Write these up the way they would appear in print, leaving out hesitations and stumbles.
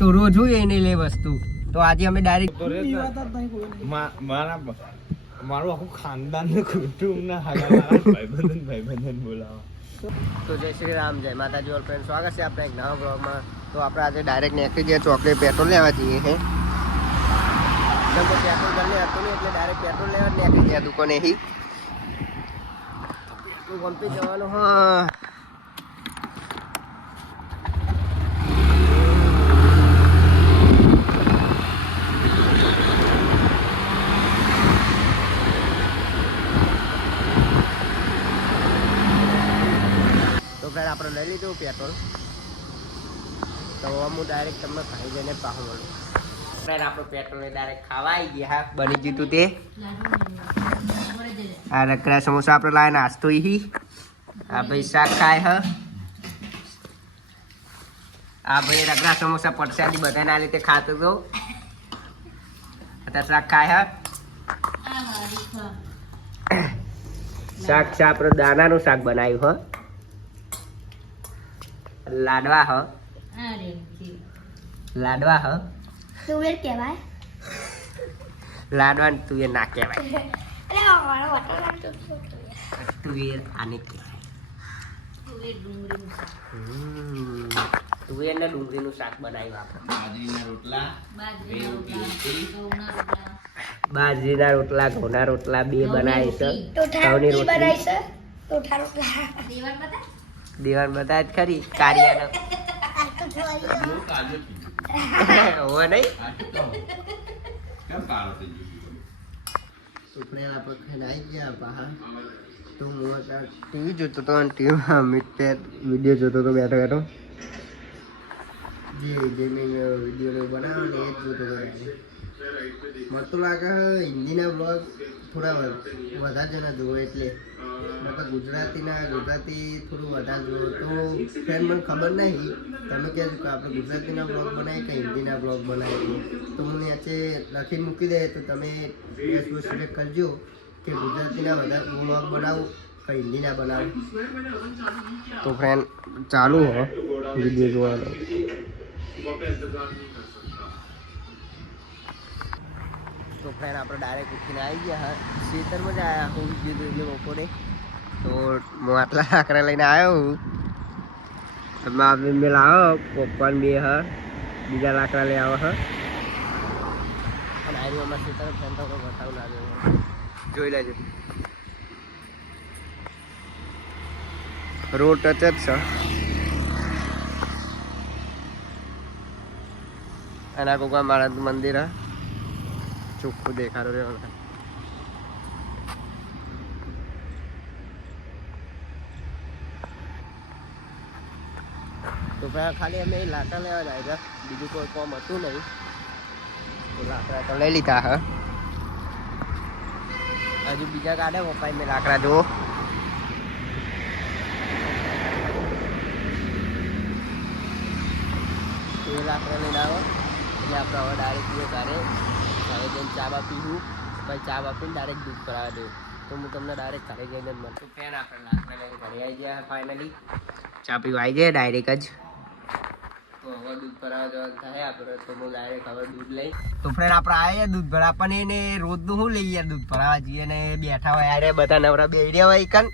તો રોજ હોય એને લે વસ્તુ. તો આજે અમે ડાયરેક્ટ મારું આખું ખાનદાન કુટુંબ ના ભાઈબંધન બોલાવા. તો જય શ્રી રામ, જય માતાજી ઓલ ફ્રેન્ડ, સ્વાગત છે આપણે એક નવા બ્લોગમાં. તો આપણે આજે ડાયરેક્ટ નીકળી જઈએ ચોકડી પેટ્રોલ લેવા જઈએ છે. જેમ કે પેટ્રોલ ગમે હતું નહીં એટલે ડાયરેક્ટ પેટ્રોલ લેવા જ નીકળી ગયા દુકાને હી. પેટ્રોલ પંપે જવાનું હા. આપણે લઈ લીધું પેટ્રોલ. તો હું ડાયરેક્ટ તમને ખાઈ જઈને પાછું મળું. ફ્રેન્ડ આપણે પેટ્રોલ ડાયરેક્ટ ખાવા આવી ગયા. બની ગયું તે આ રગડા સમોસા આપણે લાવે નાસ્તો ઈ. આ ભાઈ શાક ખાય હ. આ ભાઈ રગડા સમોસા પડસાદી બધાને આ રીતે ખાતો હતો. અત્યારે શાક ખાય હ. શાક છે આપણે દાનાનું શાક બનાવ્યું હ. લાડવા હ. લાડવા હ. તુવેર કહેવાય. લાડવા તુવેર ના કહેવાય. તુવેર આને કહેવાય. તુવેર ને ડુંગળીનું શાક બનાવ્યું આપણે. બાજરીના રોટલા ઘઉંના રોટલા બે બનાવી છે. ઘઉંની રોટલી દેવાન બતા જ ખરી કાર્યાનો હો નહીં. સુપને આપણે ખાઈને આવી ગયા બહાર. તો હું ટીવી જોતો હતો અને ટીવીમાં અમિત વિડીયો જોતો હતો બેઠો બેઠો. જે વિડીયો બનાવો ને એ જ જોતો હતો. મને તો લાગે હિન્દીના બ્લોગ થોડા વધારે જણા જુઓ એટલે ગુજરાતી થોડું વધારે જુઓ. તો ફ્રેન્ડ મને ખબર નહીં, તમે કહેજો કે આપણે ગુજરાતીના બ્લોગ બનાવીએ કે હિન્દીના બ્લોગ બનાવીએ. તો મને આજે લખીને મૂકી દે તો તમે ફેસબુક સિલેક્ટ કરજો કે ગુજરાતીના વધારે બ્લોગ બનાવું કે હિન્દીના બનાવું. તો ફ્રેન્ડ ચાલુ હો વિડીયો જોવાનો. તો ફ્રેન્ડ આપણે ડાયરેક્ટ ઉઠીને આવી ગયા હા. ખેતરમાં જ આવ્યા હું કીધું એટલે બપોરે. તો હું આટલા લાકડા લઈને આવ્યો હું. તમે મેં લાવો પોપકોર્ન બે હ બીજા લાકડા લઈ આવો હ. અને આવ્યું અમારા ખેતર ફ્રેન્ડ તો બતાવું લાગ્યો જોઈ લેજો. રોડ ટચ જ છે. એના કોકા મહારાજ મંદિર હ ચોખ્ખું દેખાડો રહ્યો. તો ભાઈ ખાલી અમે લાકડા લેવા જાય છે, બીજું કોઈ કામ હતું નહીં. તો લાકડા તો લઈ લીધા હ. હજુ બીજા કાઢે પપ્પાએ મેં લાકડા જુઓ. એ લાકડા લઈને આવો એટલે આપણે હવે ડાયરેક્ટ જઈએ ઘરે. હવે જઈને ચા બા પીવું, પછી ચા બા પીને ડાયરેક્ટ દૂધ ભરાવા દઉં. તો હું તમને ડાયરેક્ટ ઘરે જઈને જ મળતું. ફેન આપણે લાકડા લઈને ઘરે આવી ગયા ફાઇનલી. ચા પીવા આવી જાય ડાયરેક્ટ જ. તો હવે દૂધ ભરાવા જવાનું થાય આપણે. તો હું ડાયરેક્ટ હવે દૂધ લઈ. તો ફ્રેન્ડ આપણે આવીએ દૂધ ભરા પણ એને રોજનું શું લઈએ દૂધ ભરાવા જઈએ ને બેઠા હોય યાર બધા નવરા બેહી રહ્યા હોય કન.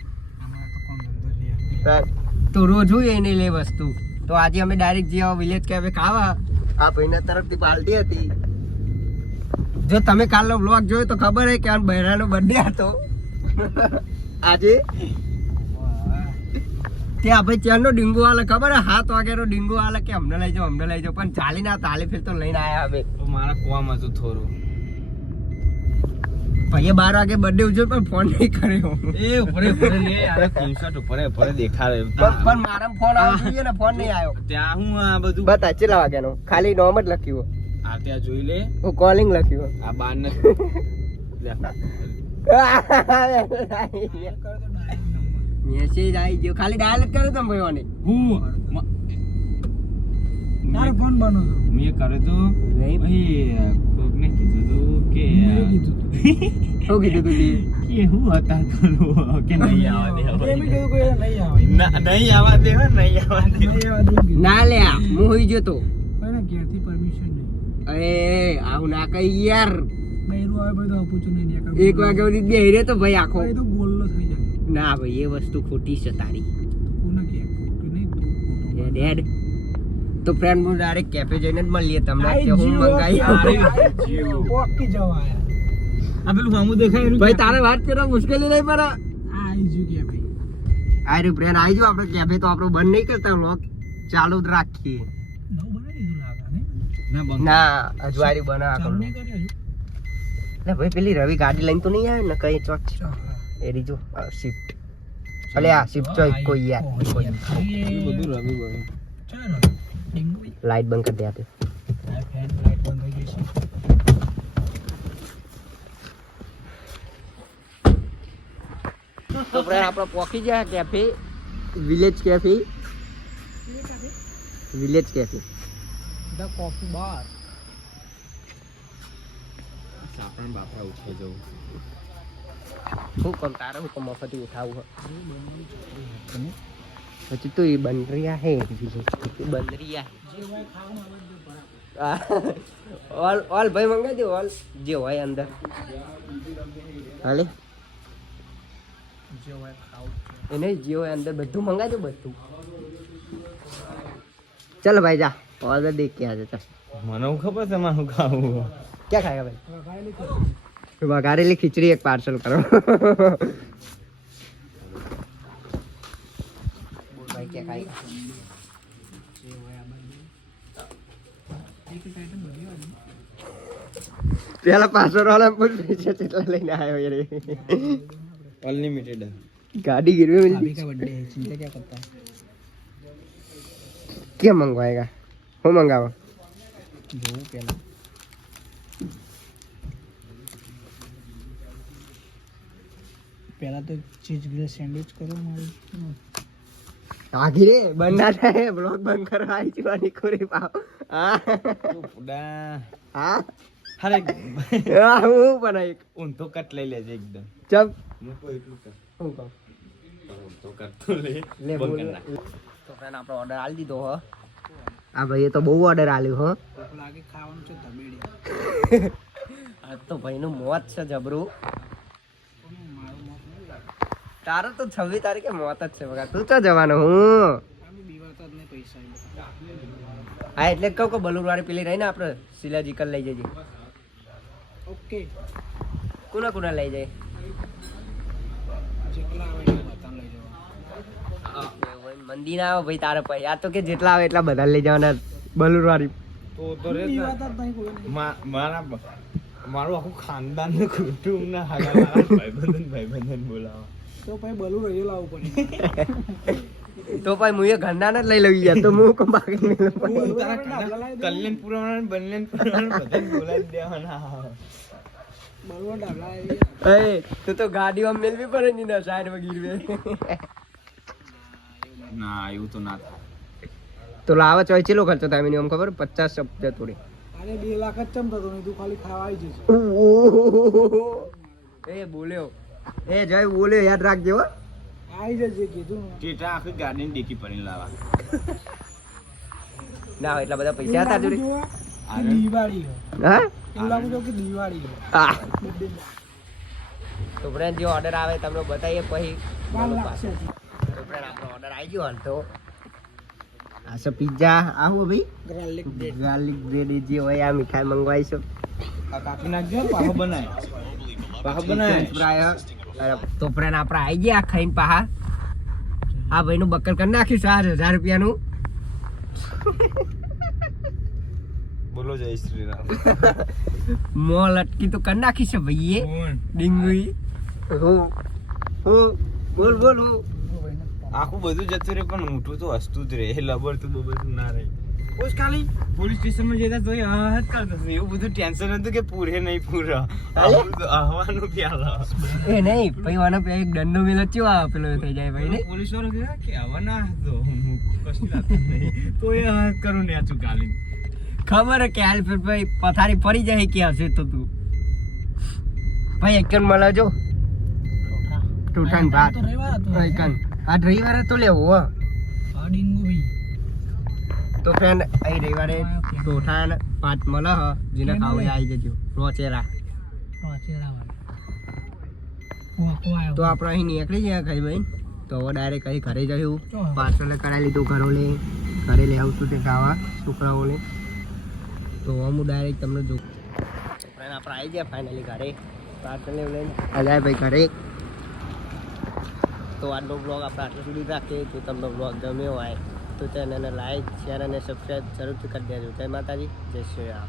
તો રોજ હોય એને લે વસ્તુ. તો આજે અમે ડાયરેક્ટ જે વિલેજ કેફે ખાવા. આ ભાઈના તરફથી પાર્ટી હતી. જો તમે કાલનો બ્લોગ જોયો તો ખબર હે કે આ બહેરાનો બર્થડે હતો આજે. ત્યાં ભાઈ ચારનો ડીંગો આલે ખબર હે 7 વાગ્યાનો ડીંગો આલે કે અમને લઈ જાઓ પણ ચાલીને આ તાલી ફેર તો લઈને આવ્યા હવે. મારા કોમ હતું થોડું. ભાઈએ 12 વાગે બર્થડે ઉજવ્યો પણ ફોન નહીં કર્યો. એ ઉપરે લે યાર સ્ક્રીનશોટ ઉપરે દેખાડે. પણ મારા ફોન આવ્યો જોઈએ ને ફોન નહીં આવ્યો. ત્યાં હું આ બધું બતા કેટલા વાગ્યાનો ખાલી નોમ જ લખ્યું. આ ત્યાં જોઈ લે હું કોલિંગ લખ્યું. આ બાર ને મેસેજ આવી ગયો ખાલી ડાયલ જ કર્યો તમે ભાઈઓને. હું તારો ફોન બનો મેં કર્યો તો નહીં ભાઈ કોકને કીધું તું કે શું કીધું તું કે હું હતા કે નહીં આવવા દે નહીં આવવા દે ના લે હું હોઈ ગયો તો ઘેરથી પરમિશન નહીં. અરે આવું ના કઈ યાર, બૈરું આવે ભાઈ તો પૂછું નહીં ને. 1 વાગ્યા સુધી બેહી રહે તો ભાઈ આખો. ભાઈ તો ગોલ્લો થઈ જાય. ના ભાઈ એ વસ્તુ ખોટી છે તારી. કોને કે ખોટું નહીં તું ખોટો. ડેડ તો ફ્રેન્ડ હું ડાયરેક્ટ કેફે જઈને જ મળીએ તમને આઈ કે હું જીવ, મંગાઈ પોકી જવા આયા. આ પેલું સામું દેખાય એનું ભાઈ તારે વાત કરવા મુશ્કેલી નહીં પડે. આઈ જ્યું કે ભાઈ. આ રહ્યું ફ્રેન્ડ આવી જાવ આપણે કેફે તો આપણો બંધ નહીં કરતા વ્લોગ ચાલુ જ રાખીએ. નવું બનાવી દીધું લાગે ને. ના બંધ. ના અજવારી બનાવ ચાલુ કરો નહીં કર્યું હજુ. એટલે ભાઈ પેલી રવિ ગાડી લઈને તો નહીં આવે ને કઈ ચોક છે ચાલ. એ રીજો શિફ્ટ અલે આ શિફ્ટ ચોક કોઈ યાર કોઈ બધું રવિ બને. ચાલ ડીંગુ ભાઈ. લાઈટ બંધ કરી દે આપે. આ ફેન લાઈટ બંધ થઈ ગઈ છે. તો ફ્રેન્ડ આપણે પહોંચી ગયા cafe village cafe the coffee bar. સાપણ બાપરા ઉઠે જવું. શું કામ તારે હું કામ મફતી ઉઠાવું પછી તો એ બન રહ્યા હે બન રહ્યા જે હોય ખાવાનું આવે જ ભરા. ઓલ ભાઈ મંગાઈ દે ઓલ જે હોય અંદર હાલે જે હોય ખાવું. એને જે હોય અંદર બધું મંગાઈ દે બધું. ચલ ભાઈ જા ઓર્ડર દેખ કે આજે ચલ. મને હું ખબર છે મારું ખાવું. ક્યાં ખાएगा ભાઈ? વઘારેલી ખીચડી. વઘારેલી ખીચડી એક પાર્સલ કરો. બોલ ભાઈ ક્યાં ખાएगा? જે હોય આ બધું. એક એક આઈટમ બધી હોય ને. પેલા પાર્સલ વાળા પૂછ પૈસા કેટલા લઈને આવ્યો યાર એ? અનલિમિટેડ. गाड़ी गिरवी मिल भाभी का बर्थडे है, चिंता क्या करता है. क्या मंगवाएगा? हो मंगावा જોવું પહેલા. પહેલા તો ચીઝ ગ્રીલ સેન્ડવિચ કરો મારી. आगे रे बनना है ब्लॉग बंद करो आई जीवानी कोरी पाव हां ઉડા. हां હાલે હું બનાઈ ઊંધો કટ લઈ લેજે એકદમ. ચપ મૂકો એટલું કર. હું કહું ઊંધો કટ તો લે. લે બંધ બોલ કર નાખ. તો ફ્રેન્ડ આપણો ઓર્ડર આલી દીધો હો. આ ભાઈએ તો બહુ ઓર્ડર આલ્યો હો. ભૂખ લાગે ખાવાનું છે ધબેડી. આ તો ભાઈનું મોત છે જબરું. મારું મોત નહીં લાગે. તારો તો 26 તારીખે મોત જ છે બગા. તું તો જવાનો હું અમે બીવાતા જ નહીં પૈસા એ બધા. હા એટલે જ કહું કે બલૂર વાળી પેલી રહી ને આપણે શિલાજીકલ લઈ જજે. ઓકે કુના લઈ જાય જેટલા આવે એટલા બધાને લઈ જવા. મંદી ના આવે ભાઈ તારે ભાઈ આ તો કે જેટલા આવે એટલા બધા લઈ જવાના બલૂર વાળી. તો રે બીવાતા જ નહીં કોઈ નહીં. મારું આખું ખાનદાન ને કુટુંબ ના હાગા ભાઈબંધન બોલાવા. તો પછી બલૂ રહ્યો લાવવું પડે. તો ભાઈ હું એ ઘરના જ લઈ લઈ ગયા તો હું કમ બાકી નહીં લઉં. કલ્યાણપુરા બનલેનપુરા બધા બોલાવી દેવાના. બલૂ ડાબલા આવી. એ તું તો ગાડીમાં મેલવી પડે ની ના સાઈડ માં ગીરવે. ના એવું તો ના થાય. તો લાવા ચોય ચેલો ખર્ચો થાય મિનિમમ ખબર 50 શબ્દ થોડી. અરે 2 લાખ જ ચમતો તો તું ખાલી ખાવા આવી જશે. એ બોલ્યો એ જય બોલ્યો યાદ રાખજો હો. આવી જશે કીધું ને. ટેટા આખી ગાડીની ડેકી પડીને લાવા. ના હોય એટલા બધા પૈસા હતા જોડે. એવું લાગુ કે દિવાળી હો. હા એવું લાગુ તો કે દિવાળી હો. હા Birthday. તો ફ્રેન્ડ જે ઓર્ડર આવે તમને બતાવીએ પછી 12 લાખ છે. તો ફ્રેન્ડ આપણો ઓર્ડર આવી ગયો હાલ તો આ છે પિઝા આ હું ભાઈ Garlic bread. ગાર્લિક બ્રેડ જે હોય આ મીઠાઈ મંગવાઈશું. આ કાપી નાખજો પાહો બનાય. પાહો બનાય. તો ફ્રેન્ડ આપણે આવી ગયા ખાઈને પાહા. આ ભાઈનું બક્કર કરી નાખ્યું 4000 રૂપિયાનું. બોલો જય શ્રી રામ. મો લટકી તો કરી નાખી છે ભાઈએ કોણ? ડીંગુઈ હું બોલ હું આખું બધું જતું રહે પણ મોટું તો હસતું જ રહે. લબર તો બધું ના રહે. પોસ ખાલી પોલીસ સ્ટેશનમાં જતા તો હાથ કરતો હતો. એવું બધું ટેન્શન હતું કે પૂરે નહીં પૂરા આવવાનું પ્યાલા. એ નહીં પછી વાના પે એક દંડો મેલો ચેવો આવે પેલો થઈ જાય ભાઈ ને. પોલીસ વાળો કહે કે આવા ના હતો કશું લાગતું નહીં તો એ હાથ કરું ને આચું ગાલી. ખબર હે કે હાલ ફિર ભાઈ પથારી ફરી જાય કે હશે તો તું ભાઈ એક મળે જો ટૂટાન ભાત તો રવિવાર હતો. એકન આ રવિવારે તો લેવો હો. હા ડીંગુ ભાઈ. તો ફ્રેન્ડ અહીં રવિવારે ટોઠાન પાંચ મળે હ જેને ખાવું એ આવી જજો રોચેરા. તો આપણે અહીં નીકળી ગયા ખાઈ ભાઈ. તો હવે ડાયરેક્ટ અહીં ઘરે જયું. પાર્સલ કરાવી લીધું ઘરે લઈ આવતું તે ખાવા છોકરાઓને. તો હું ડાયરેક્ટ તમને જો આપણે આવી ગયા ફાઇનલી ઘરે પાર્સલ લઈને અજાય ભાઈ ઘરે. તો આજનો બ્લોગ આપણે આટલા સુધી રાખીએ. જો તમને બ્લોગ ગમ્યો હોય તો ચેનલને લાઈક શેર અને સબસ્ક્રાઈબ જરૂરથી કરી દેજો. જય માતાજી, જય શ્રી રામ.